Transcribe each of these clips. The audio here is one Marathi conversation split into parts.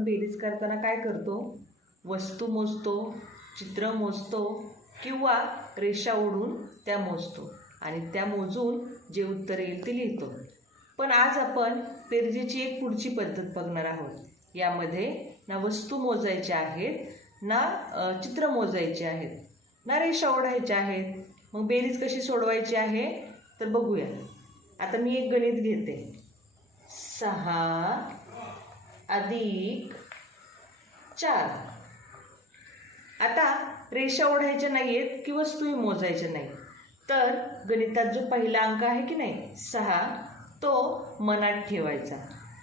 आपण बेरीज करताना काय करतो? वस्तू मोजतो, चित्र मोजतो किंवा रेषा ओढून त्या मोजतो आणि त्या मोजून जे उत्तर येईल ते लिहितो. पण आज आपण बेरजेची एक पुढची पद्धत बघणार आहोत. यामध्ये ना वस्तू मोजायच्या आहेत, ना चित्र मोजायचे आहेत, ना रेषा ओढायच्या आहेत. मग बेरीज कशी सोडवायची आहे तर बघूया. आता मी एक गणित घेते. 6 अधिक 4. आता रेषा ओढायच्या नाही आहेत की वस्तूही मोजायच्या नाही. तर गणितात जो पहिला अंक आहे की नाही 6, तो मनात ठेवायचा.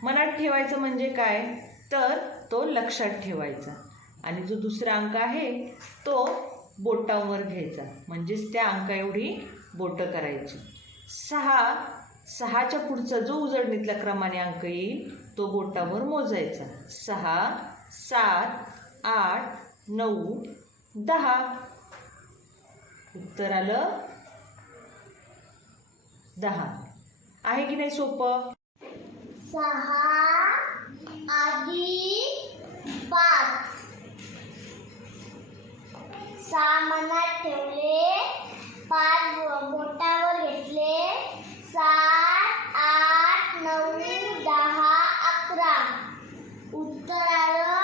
मनात ठेवायचं म्हणजे काय तर तो लक्षात ठेवायचा. आणि जो दुसरा अंक आहे तो बोटांवर घ्यायचा, म्हणजेच त्या अंका एवढी बोटं करायची. 6च्या पुढचा जो उजळणीतल्या क्रमाने अंक येईल तो बोटावर मोजायचा. 6, 7, 8, 9, 10. उत्तर आलं 10. आहे की नाही सोपं? 6 अधिक 5. 6 मनात ठेवले, 5 बोटावर घेतले. 7, 8, 9, 10, 11. उत्तर आलं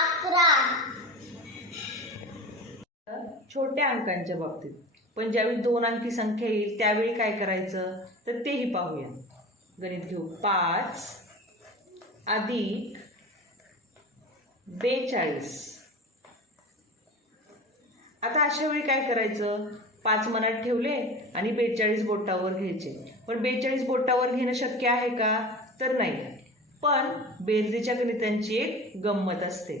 11. छोट्या अंकांच्या बाबतीत. पण ज्यावेळी 2 अंकी संख्या येईल त्यावेळी काय करायचं तर तेही पाहूया. गणित घेऊ. 5 अधिक 42. आता अशा वेळी काय करायचं? 5 मनात ठेवले आणि 42 बोटावर घ्यायचे. पण 42 बोटावर घेणं शक्य आहे का तर नाही. पण बेरजेच्या गणितांची एक गंमत असते.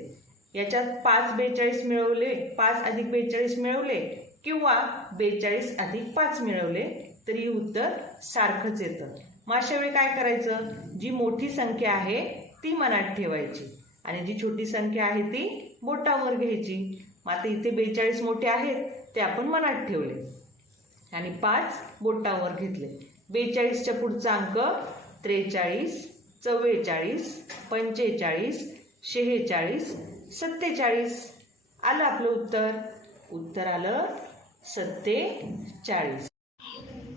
याच्यात 5 42 मिळवले, 5 अधिक 42 मिळवले किंवा 42 अधिक 5 मिळवले तरी उत्तर सारखंच येतं. मग अशा वेळी काय करायचं? जी मोठी संख्या आहे ती मनात ठेवायची आणि जी छोटी संख्या आहे ती बोटावर घ्यायची. मग आता इथे 42 मोठे आहेत ते आपण मनात ठेवले आणि 5 बोटावर घेतले. 42च्या पुढचा अंक 43, 44, 45, 46, 47. आलं आपलं उत्तर. उत्तर आलं 47.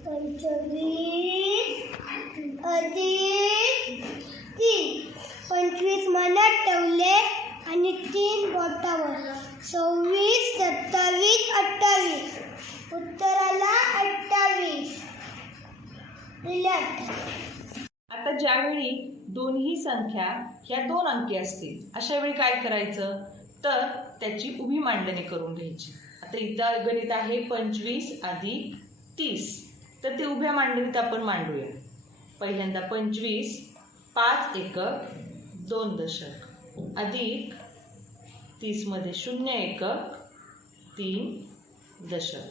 25 अधिक 3. 25 मनात ठेवले आणि 3 बोटावर. 26, 27, 28. उत्तर आला 28. आता ज्यावेळी दोन्ही संख्या ह्या 2 अंकी असतील अशा वेळी काय करायचं तर त्याची उभी मांडणी करून घ्यायची. आता इथं गणित आहे 25 अधिक 30. तर ते उभ्या मांडणीत आपण मांडूया. पहिल्यांदा 25, 5 एकक 2 दशक अधिक 30 मध्ये 0 एकक 3 दशक.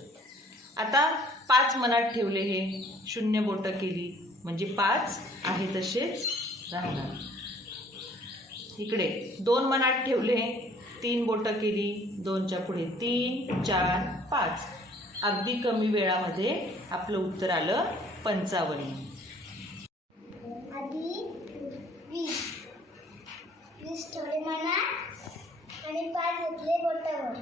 आता 5 मनात ठेवले, हे 0 बोटं केली म्हणजे 5 आहे तसेच राहणार. इकडे 2 मनात ठेवले, 3 बोटं केली, 2च्या पुढे 3, 4, 5. अगदी कमी वेळामध्ये आपलं उत्तर आलं 55. आधी 20 ठेवले मनात आणि 5 घेतले बोटावर.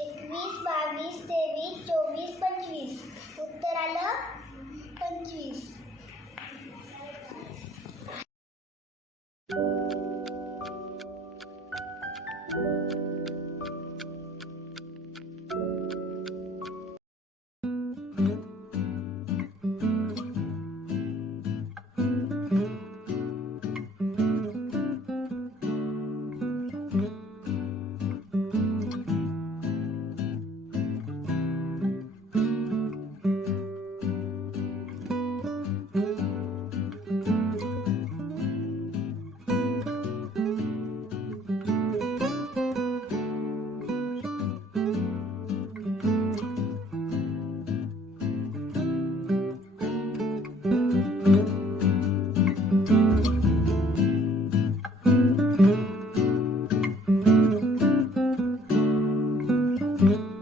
21, 22, 23, 24, 25. उत्तर आलं 25. Mm-hmm.